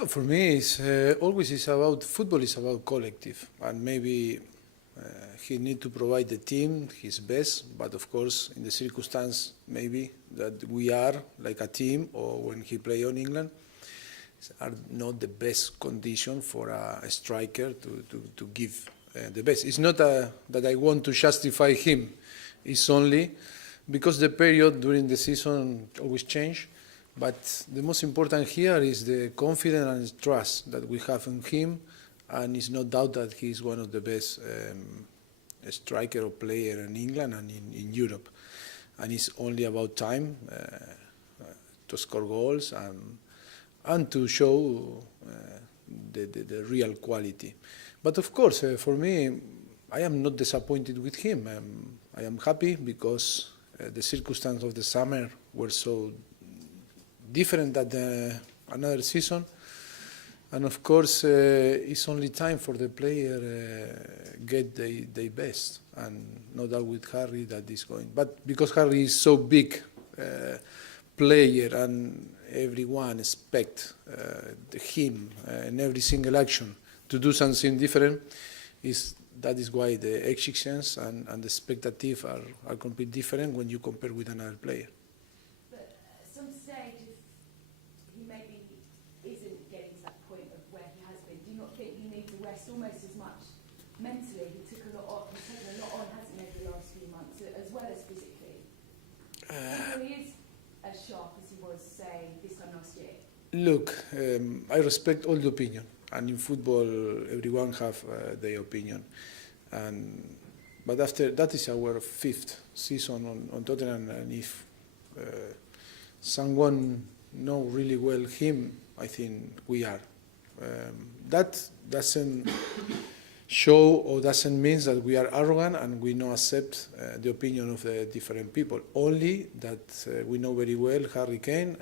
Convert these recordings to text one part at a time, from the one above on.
No, for me, it's always is about football is about collective, and maybe he need to provide the team his best. But of course, in the circumstance maybe that we are like a team, or when he play on England, are not the best condition for a striker to give the best. It's not that I want to justify him. It's only because the period during the season always change. But the most important here is the confidence and trust that we have in him, and it's no doubt that he is one of the best striker or player in England and in Europe. And it's only about time to score goals and to show the real quality. But of course, for me, I am not disappointed with him. I am happy because the circumstances of the summer were so different than another season, and of course it's only time for the player get their best, and no doubt with Harry that is going. But because Harry is so big player and everyone expect him in every single action to do something different, that is why the exigence and the expectative are completely different when you compare with another player. Almost as much mentally. He took a lot on. He's taken a lot on, hasn't he, over the last few months, as well as physically. He is as sharp as he was, say, this time last year. Look, I respect all the opinion, and in football, everyone have their opinion. But after that is our 5th season on Tottenham, and if someone know really well him, I think we are. That doesn't show or doesn't mean that we are arrogant and we don't accept the opinion of the different people. Only that we know very well Harry Kane.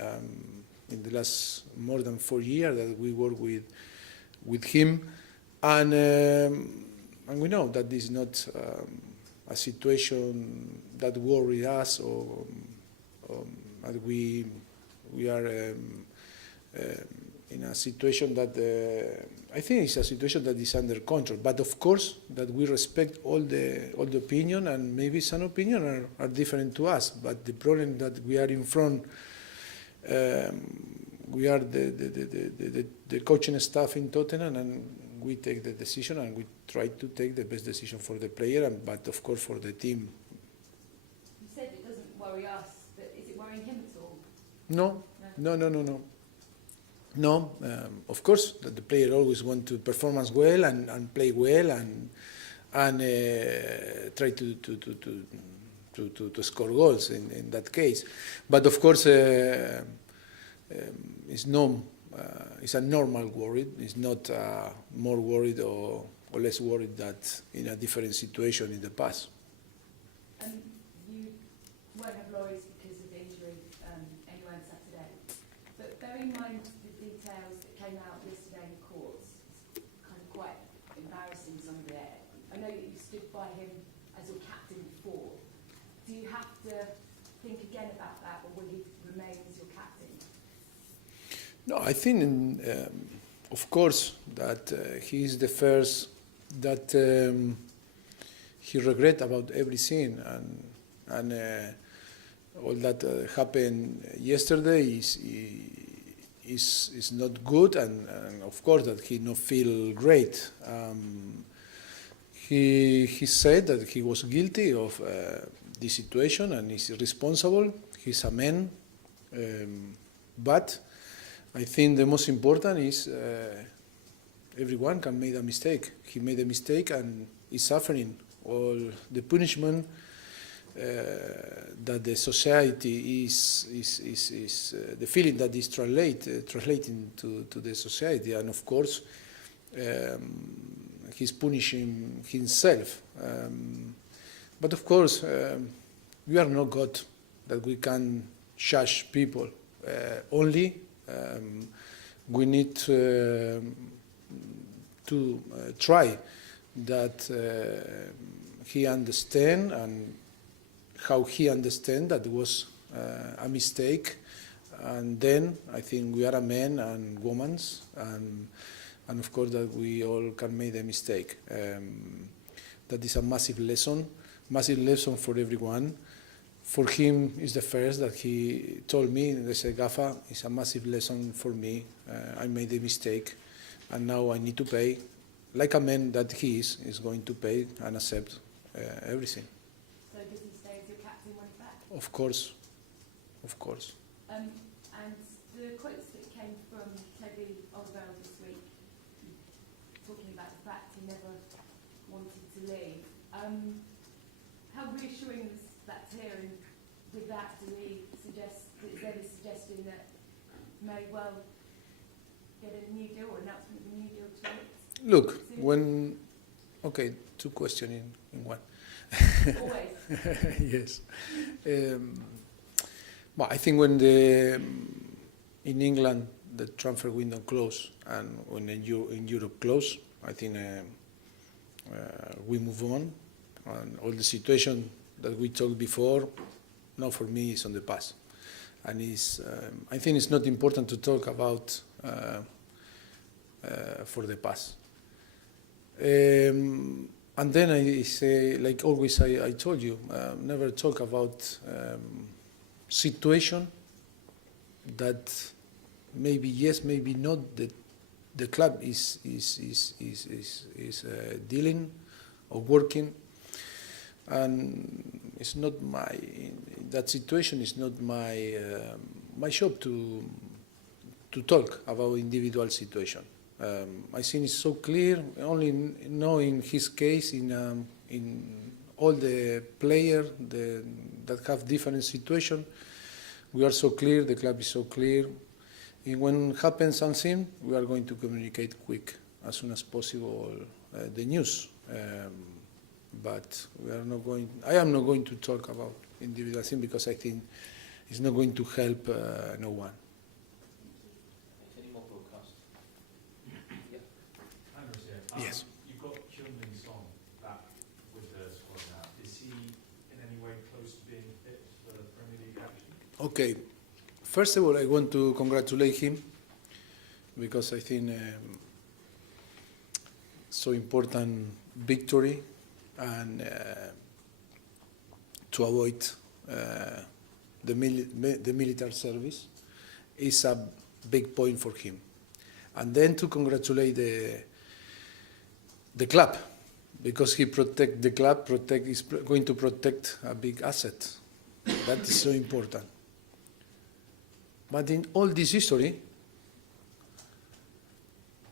In the last more than 4 years that we work with him, and we know that this is not a situation that worries us, or that we are. In a situation that I think it's a situation that is under control. But of course, that we respect all the opinion, and maybe some opinion are different to us. But the problem that we are in front, we are the coaching staff in Tottenham, and we take the decision, and we try to take the best decision for the player, but of course for the team. You said it doesn't worry us, but is it worrying him at all? No. No, of course, that the player always want to perform as well and play well and try to score goals in that case. But of course, it's a normal worry. It's not more worried or less worried that in a different situation in the past. And you won't have Lloris because of injury anyway on Saturday. But bear in mind the details that came out yesterday in the courts. It's kind of quite embarrassing, some of it. I know that you stood by him as your captain before. Do you have to think again about that, or will he remain as your captain? No, I think, of course, that he is the first that he regret about everything, and all that happened yesterday is not good, and of course that he not feel great. He said that he was guilty of this situation and is responsible. He's a man, but I think the most important is everyone can make a mistake. He made a mistake and is suffering all the punishment that the society is the feeling that is translating to the society, and of course he's punishing himself. But of course we are not God that we can judge people. Only we need to try that he understand, and how he understand that it was a mistake, And then I think we are a men and women, and of course that we all can make a mistake. That is a massive lesson for everyone. For him, it's the first that he told me. They said, "Gafa, it's a massive lesson for me. I made a mistake, and now I need to pay." Like a man that he is going to pay and accept everything. So does he stay as your captain when he's back? Of course, of course. And the quotes that came from Toby Oswald this week, talking about the fact he never wanted to leave. How reassuring is that to hear? And with that, do we suggest, is there a suggestion that may well get a new deal or announcement of a new deal to it? Look, okay, two questions in one. Always. Yes. Well, I think when in England the transfer window closed and when in Europe closed, I think we move on. And all the situation that we talked before, now for me is on the past. And I think it's not important to talk about for the past. And then I say, like always I told you, never talk about situation that maybe yes, maybe not, that the club is dealing or working, and it's not that situation is not my job to talk about individual situation. I think it's so clear. Only know in his case, in all the players that have different situation, we are so clear. The club is so clear. And when happens something, we are going to communicate quick as soon as possible the news. But we are not going. I am not going to talk about individual things because I think it's not going to help no one. Any more broadcast? Yeah. Yes. You've got Kyung-Min Song back with the squad now. Is he in any way close to being fit for Premier League action? Okay. First of all, I want to congratulate him because I think so important victory and to avoid the military service is a big point for him. And then to congratulate the club because he protect the club, is going to protect a big asset. That is so important. But in all this history,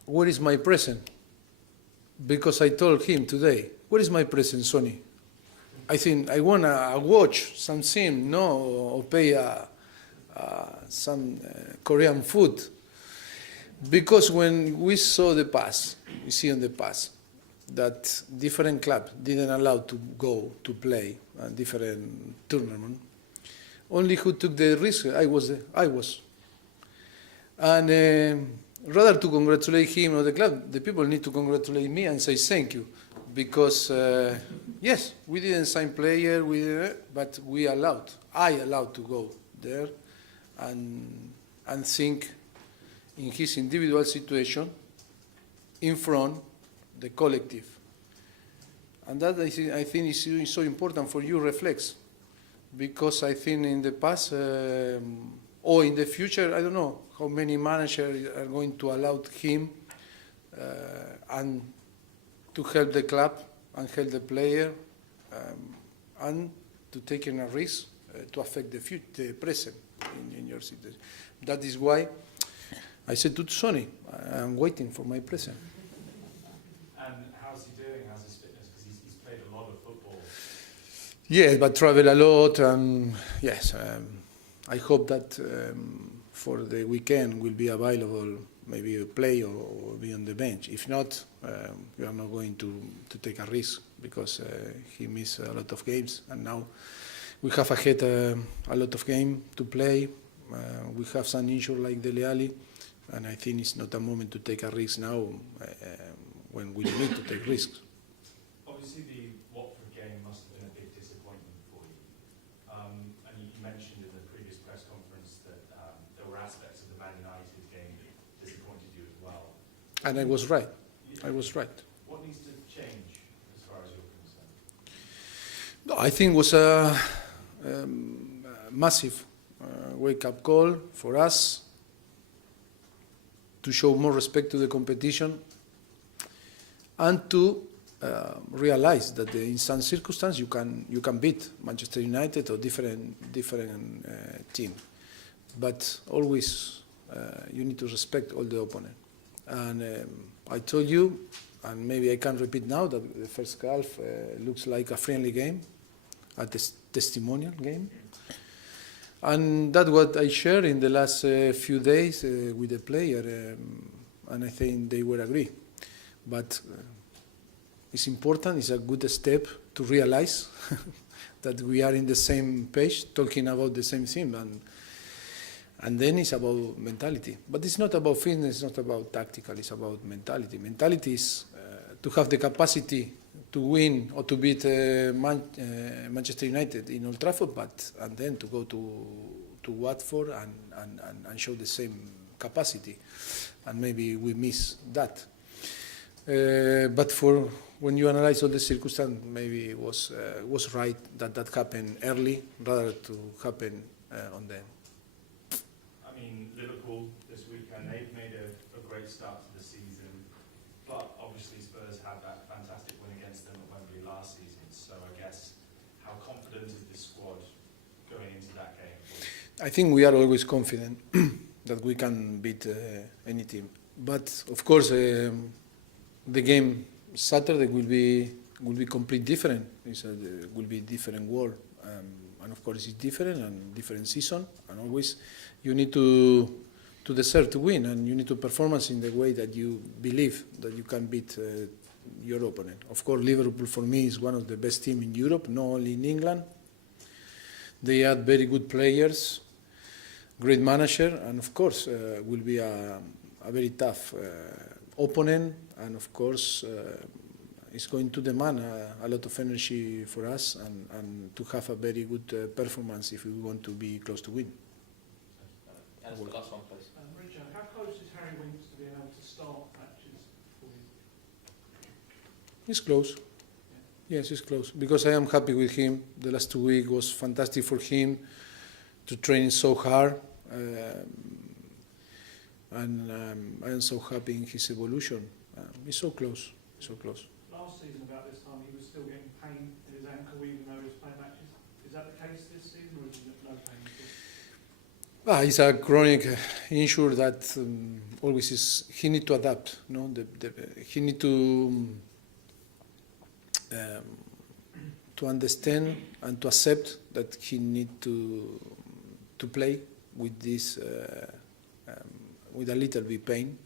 where is my present? Because I told him today, where is my present, Sonny? I think I want to watch something, no, or pay some Korean food. Because when we saw the past, we see in the past, that different clubs didn't allow to go to play a different tournament. Only who took the risk, I was. And rather to congratulate him or the club, the people need to congratulate me and say thank you. Because, yes, we didn't sign player, but I allowed to go there and think in his individual situation in front the collective. And that I think is so important for you reflex. Because I think in the past or in the future, I don't know how many managers are going to allow him and to help the club and help the player and to take a risk to affect the present in your situation. That is why I said to Sonny, I'm waiting for my present. And how's he doing? How's his fitness? Because he's played a lot of football. Yes, but travel a lot, and yes, I hope that for the weekend will be available, maybe play or be on the bench. If not, we are not going to take a risk because he missed a lot of games, and now we have ahead a lot of games to play. We have some injuries like Dele Alli, and I think it's not a moment to take a risk now when we need to take risks. Obviously, the Watford game must have been a big disappointment for you. And you mentioned in the previous press conference that there And I was right. I was right. What needs to change as far as you're concerned? No, I think it was a massive wake-up call for us to show more respect to the competition and to realize that in some circumstances you can beat Manchester United or different team, but always you need to respect all the opponent. And I told you, and maybe I can repeat now, that the first half looks like a friendly game, a testimonial game. And that's what I shared in the last few days with the player, and I think they will agree. But it's important, it's a good step to realize that we are in the same page, talking about the same thing. And then it's about mentality. But it's not about fitness, it's not about tactical, it's about mentality. Mentality is to have the capacity to win or to beat Manchester United in Old Trafford, and then to go to Watford and show the same capacity. And maybe we miss that. But for when you analyze all the circumstances, maybe it was right that happened early rather to happen on the end. I mean, Liverpool this weekend, they've made a great start to the season, but obviously Spurs had that fantastic win against them at Wembley last season. So I guess, how confident is the squad going into that game? I think we are always confident that we can beat any team. But of course, the game Saturday will be completely different. It will be different world, and of course it's different and different season. And always you need to deserve to win, and you need to performance in the way that you believe that you can beat your opponent. Of course, Liverpool for me is one of the best teams in Europe, not only in England. They have very good players, great manager, and of course will be a very tough opponent, and of course it's going to demand a lot of energy for us and to have a very good performance if we want to be close to win. And the last one, please. Richard, how close is Harry Winks to being able to start matches for you? It's close. Yes, it's close. Because I am happy with him. The last 2 weeks was fantastic for him to train so hard. And I am so happy in his evolution. He's so close, so close. Last season about this time he was still getting pain in his ankle even though he was playing matches. Is that the case this season or is it no pain at all? It's a chronic injury that always is. He need to adapt. No, he need to understand and to accept that he need to play with this with a little bit pain.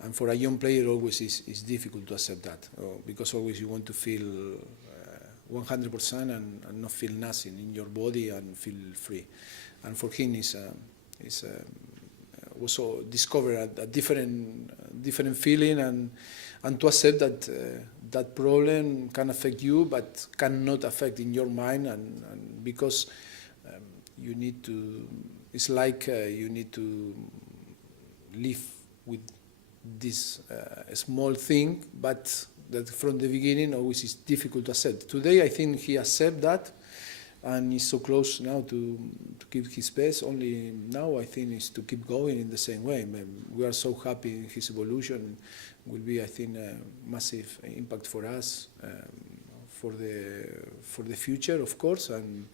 And for a young player, always is difficult to accept that because always you want to feel 100% and not feel nothing in your body and feel free. And for him, also discover a different feeling and to accept that that problem can affect you, but cannot affect in your mind, and because you need to. It's like you need to live with this small thing, but that from the beginning always is difficult to accept. Today I think he accepts that, and he's so close now to keep his best. Only now I think is to keep going in the same way. We are so happy in his evolution. Will be, I think, a massive impact for us for the future, of course, and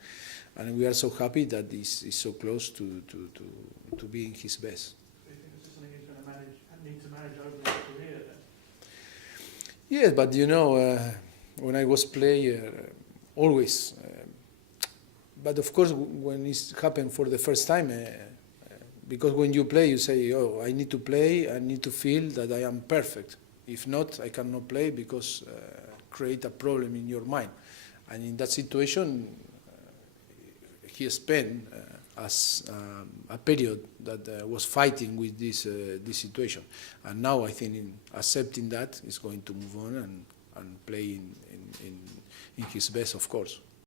we are so happy that he's so close to being his best. Do you think this is something he's going to need to manage over his career then? Yes, but you know, when I was player, always. But of course, when it happened for the first time, because when you play, you say, "Oh, I need to play. I need to feel that I am perfect. If not, I cannot play because create a problem in your mind." And in that situation, he spent as a period that was fighting with this situation. And now I think in accepting that, he's going to move on and play in his best, of course.